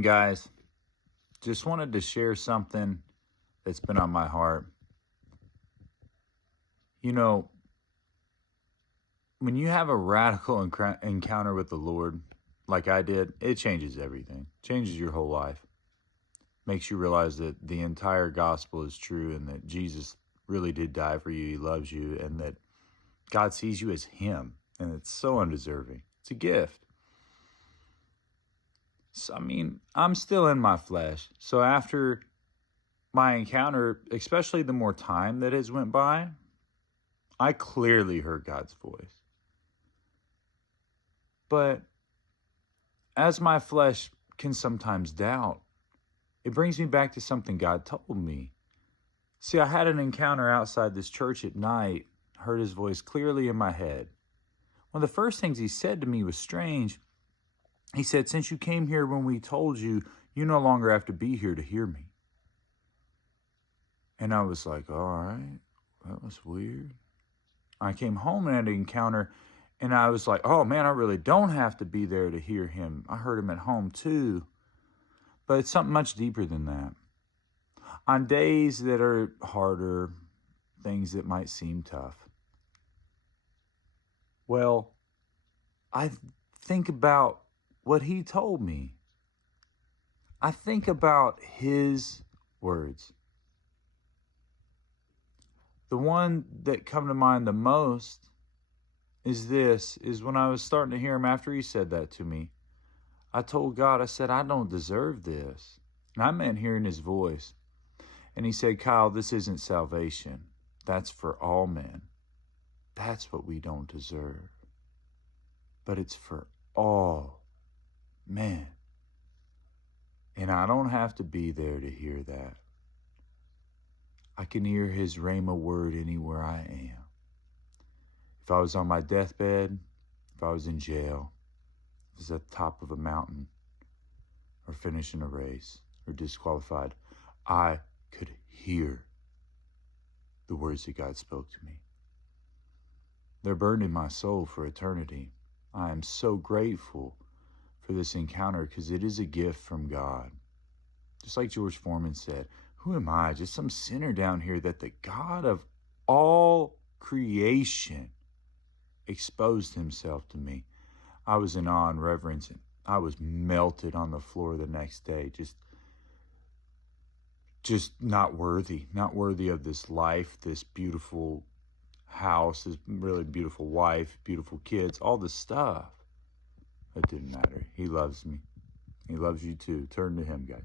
Guys, just wanted to share something that's been on my heart. You know, when you have a radical encounter with the Lord, like I did, it changes everything, changes your whole life, makes you realize that the entire gospel is true and that Jesus really did die for you, he loves you, and that God sees you as him, and it's so undeserving. It's a gift. So, I'm still in my flesh. So after my encounter, especially the more time that has went by, I clearly heard God's voice. But as my flesh can sometimes doubt, it brings me back to something God told me. See, I had an encounter outside this church at night, heard his voice clearly in my head. One of the first things he said to me was strange. He said, "Since you came here when we told you, you no longer have to be here to hear me." And I was like, all right, that was weird. I came home and had an encounter, and I was like, oh man, I really don't have to be there to hear him. I heard him at home too. But it's something much deeper than that. On days that are harder, things that might seem tough, well, I think about what he told me. I think about his words. The one that come to mind the most is when I was starting to hear him after he said that to me. I told God, I said, I don't deserve this. And I meant hearing his voice. And he said, Kyle, this isn't salvation. That's for all men. That's what we don't deserve. But it's for all men. And I don't have to be there to hear that. I can hear his rhema word anywhere I am. If I was on my deathbed, if I was in jail, if I was at the top of a mountain, or finishing a race, or disqualified, I could hear the words that God spoke to me. They're burned in my soul for eternity. I am so grateful for this encounter because it is a gift from God. Just like George Foreman said, who am I? Just some sinner down here that the God of all creation exposed himself to me. I was in awe and reverence, and I was melted on the floor the next day. Just not worthy of this life, this beautiful house, this really beautiful wife, beautiful kids, all this stuff. It didn't matter. He loves me. He loves you too. Turn to him, guys.